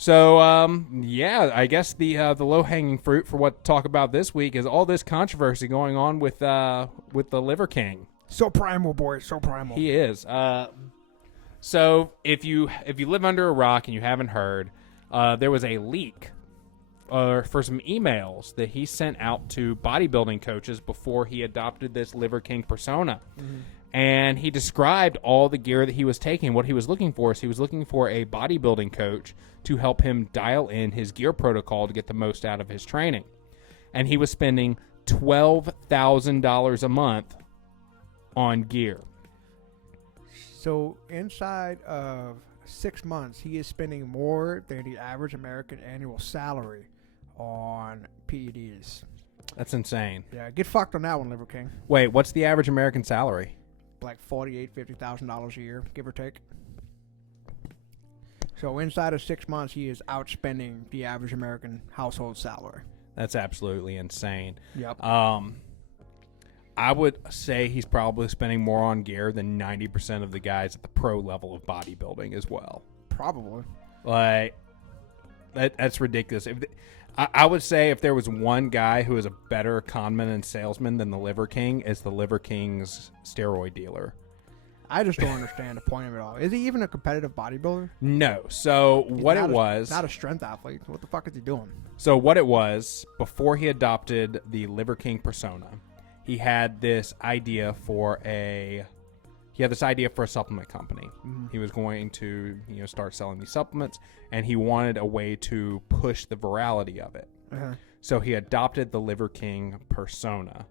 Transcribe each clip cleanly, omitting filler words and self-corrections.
So, yeah, I guess the low hanging fruit for what to talk about this week is all this controversy going on with the Liver King. So primal, boy. So primal. He is. So if you live under a rock and you haven't heard, there was a leak for some emails that he sent out to bodybuilding coaches before he adopted this Liver King persona. Mm-hmm. And he described all the gear that he was taking. What he was looking for is he was looking for a bodybuilding coach to help him dial in his gear protocol to get the most out of his training. And he was spending $12,000 a month on gear. So inside of 6 months, he is spending more than the average American annual salary on PEDs. That's insane. Yeah, get fucked on that one, Liver King. Wait, what's the average American salary? Like $50,000 a year, give or take. So inside of 6 months, he is outspending the average American household salary. That's absolutely insane. Yep. I would say he's probably spending more on gear than 90% of the guys at the pro level of bodybuilding as well. Probably. Like, that's ridiculous. I would say if there was one guy who is a better conman and salesman than the Liver King, it's the Liver King's steroid dealer. I just don't understand the point of it all. Is he even a competitive bodybuilder? No. So He's what it was... Not a strength athlete. What the fuck is he doing? So what it was, before he adopted the Liver King persona, he had this idea for a supplement company. Mm-hmm. He was going to, start selling these supplements, and he wanted a way to push the virality of it. Uh-huh. So he adopted the Liver King persona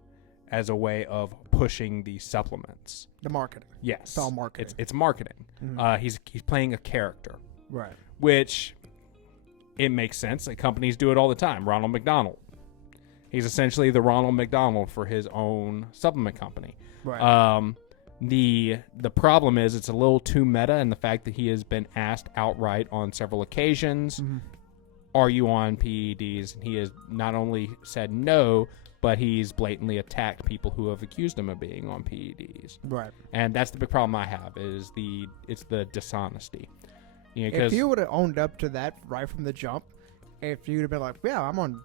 as a way of pushing these supplements. The marketing. Yes. It's all marketing. It's marketing. Mm-hmm. He's playing a character. Right. Which, it makes sense. Like, companies do it all the time. Ronald McDonald. He's essentially the Ronald McDonald for his own supplement company. Right. The problem is it's a little too meta in the fact that he has been asked outright on several occasions, mm-hmm. Are you on PEDs? And he has not only said no, but he's blatantly attacked people who have accused him of being on PEDs. Right. And that's the big problem I have is it's the dishonesty. If you would have owned up to that right from the jump, if you'd have been like, yeah, I'm on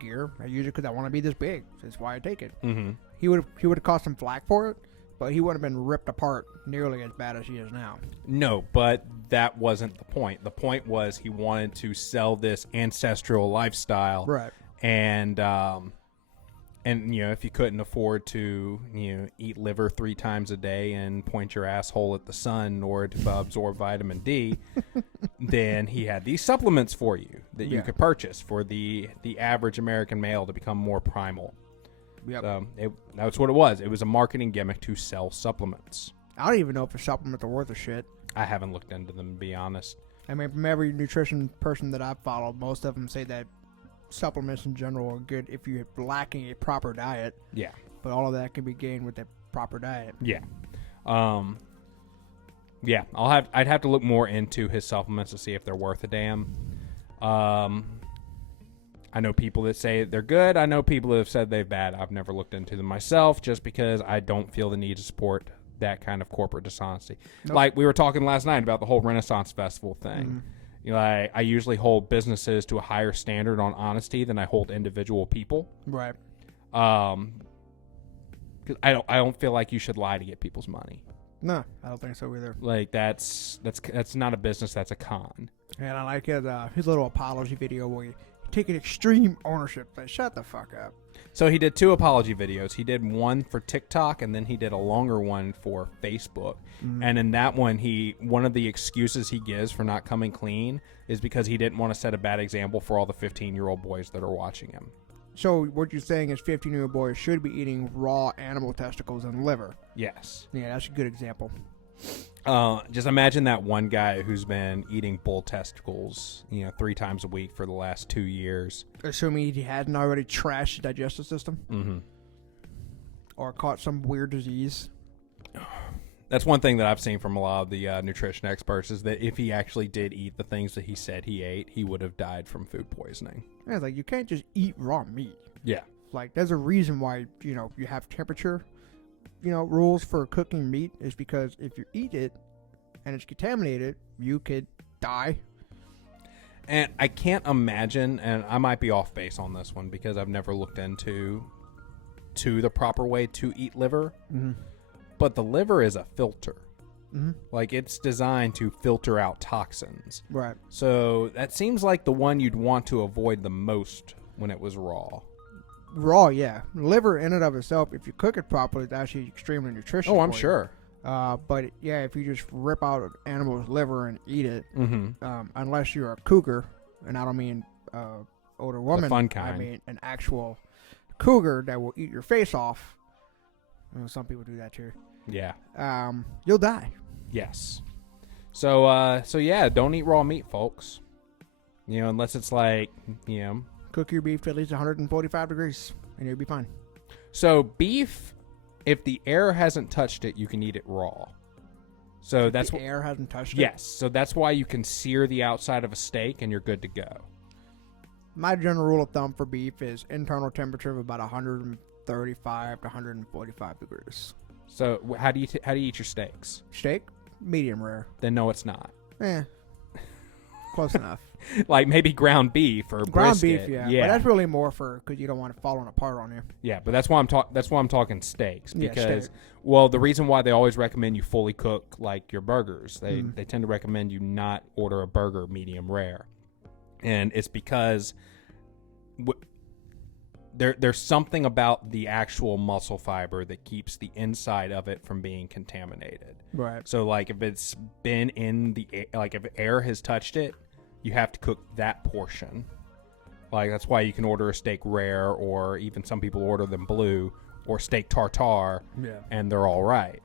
gear. I use it because I want to be this big. That's why I take it. Mm-hmm. He would have caught some flack for it, but he wouldn't have been ripped apart nearly as bad as he is now. No, but that wasn't the point. The point was he wanted to sell this ancestral lifestyle. Right. And if you couldn't afford to, eat liver 3 times a day and point your asshole at the sun in order to absorb vitamin D, then he had these supplements for you that you could purchase for the average American male to become more primal. Yep. So that's what it was. It was a marketing gimmick to sell supplements. I don't even know if the supplements are worth a shit. I haven't looked into them, to be honest. I mean, from every nutrition person that I've followed, most of them say that supplements in general are good if you're lacking a proper diet. Yeah. But all of that can be gained with a proper diet. Yeah. Yeah. I'd have to look more into his supplements to see if they're worth a damn. I know people that say they're good. I know people that have said they're bad. I've never looked into them myself just because I don't feel the need to support that kind of corporate dishonesty. Nope. Like we were talking last night about the whole Renaissance Festival thing. Mm-hmm. I usually hold businesses to a higher standard on honesty than I hold individual people. Right. 'Cause I don't feel like you should lie to get people's money. No, I don't think so either. Like that's not a business. That's a con. And I like his little apology video where you take an extreme ownership. But shut the fuck up. So he did 2 apology videos. He did one for TikTok, and then he did a longer one for Facebook. Mm-hmm. And in that one, one of the excuses he gives for not coming clean is because he didn't want to set a bad example for all the 15-year-old boys that are watching him. So what you're saying is 15-year-old boys should be eating raw animal testicles and liver. Yes. Yeah, that's a good example. Just imagine that one guy who's been eating bull testicles, 3 times a week for the last 2 years. Assuming he hadn't already trashed the digestive system? Mm-hmm. Or caught some weird disease? That's one thing that I've seen from a lot of the nutrition experts is that if he actually did eat the things that he said he ate, he would have died from food poisoning. Yeah, like you can't just eat raw meat. Yeah. Like there's a reason why, you have temperature, rules for cooking meat is because if you eat it and it's contaminated, you could die. And I can't imagine, and I might be off base on this one because I've never looked into the proper way to eat liver. Mm-hmm. But the liver is a filter. Mm-hmm. Like, it's designed to filter out toxins. Right. So that seems like the one you'd want to avoid the most when it was raw. Raw, yeah. Liver in and of itself, if you cook it properly, it's actually extremely nutritious. Oh, I'm for you. sure. But yeah, if you just rip out an animal's liver and eat it, Mm-hmm. Unless you're a cougar, and I don't mean older woman, fun kind. I mean an actual cougar that will eat your face off. You know, some people do that too. Yeah. You'll die. Yes. So yeah, don't eat raw meat, folks. You know, unless it's like, you know. Cook your beef to at least 145 degrees, and you'll be fine. So beef, if the air hasn't touched it, you can eat it raw. So If that's the air hasn't touched it. yes. So that's why you can sear the outside of a steak, and you're good to go. My general rule of thumb for beef is internal temperature of about 135 to 145 degrees. So how do you eat your steaks? Steak, medium rare. Then no, it's not. Close enough. Like maybe ground beef or Ground brisket. beef, yeah. But that's really more for because you don't want it falling apart on you. Yeah, but that's why I'm talking steaks Yeah, because steak. well, the reason why they always recommend you fully cook like your burgers, they tend to recommend you not order a burger medium rare, and it's because there's something about the actual muscle fiber that keeps the inside of it from being contaminated. Right. So like if it's been in the like if air has touched it, you have to cook that portion. Like that's why you can order a steak rare, or even some people order them blue, or steak tartare, Yeah. and they're all right.